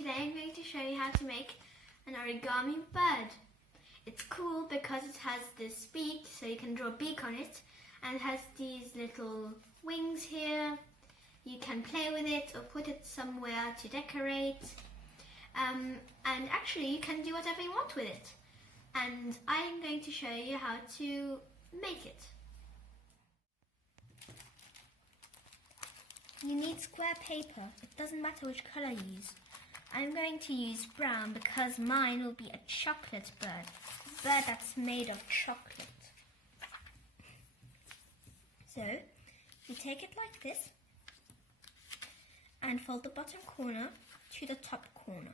today I'm going to show you how to make an origami bird. It's cool because it has this beak, so you can draw a beak on it, and it has these little wings here. You can play with it or put it somewhere to decorate, and actually you can do whatever you want with it. And I'm going to show you how to make it. You need square paper. It doesn't matter which colour you use. I'm going to use brown because mine will be a chocolate bird. A bird that's made of chocolate. So, you take it like this and fold the bottom corner to the top corner.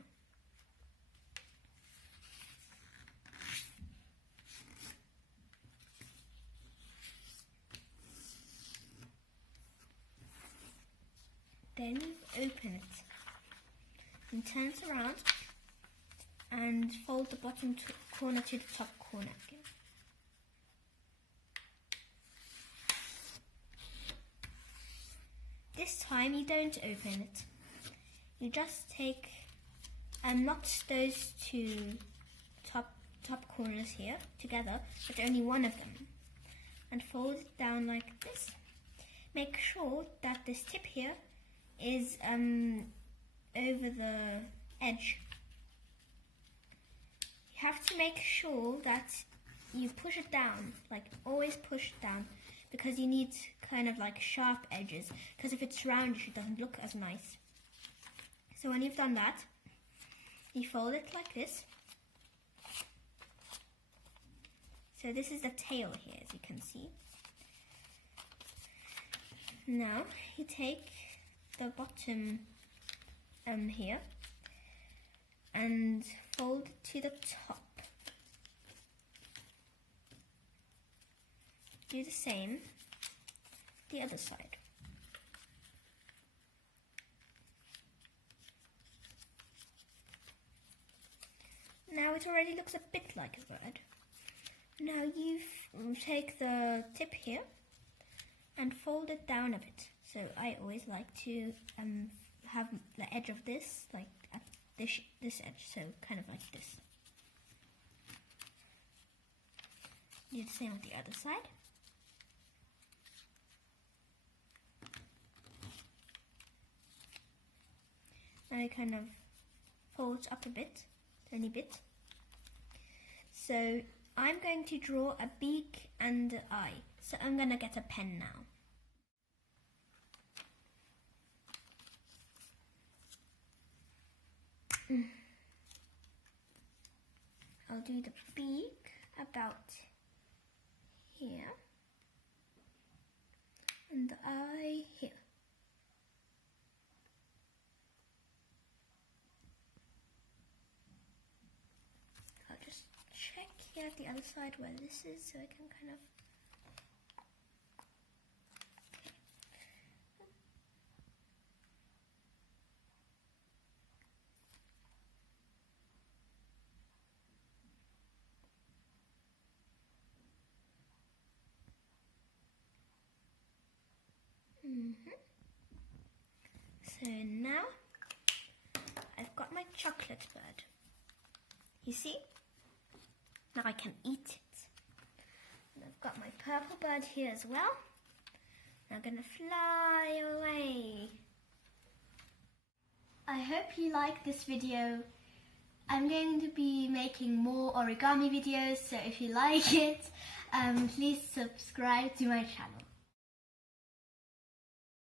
Then you open it and turn it around and fold the bottom corner to the top corner again. This time you don't open it. You just take and knot those two top corners here together, but only one of them, and fold it down like this. Make sure that this tip here is over the edge. You have to make sure that you push it down, like always push it down, because you need kind of like sharp edges, because if it's roundish it doesn't look as nice. So when you've done that, you fold it like this. So this is the tail here, as you can see. Now you take the bottom here and fold to the top. Do the same the other side. Now it already looks a bit like a bird. Now you take the tip here and fold it down a bit. So I always like to have the edge of this like at this edge, so kind of like this. Do the same with the other side. Now I kind of fold it up a bit, tiny bit. So I'm going to draw a beak and an eye. So I'm going to get a pen now. I'll do the beak about here and the eye here. I'll just check here at the other side where this is so I can kind of So now I've got my chocolate bird. You see? Now I can eat it. And I've got my purple bird here as well. I'm gonna fly away. I hope you like this video. I'm going to be making more origami videos, so if you like it, please subscribe to my channel.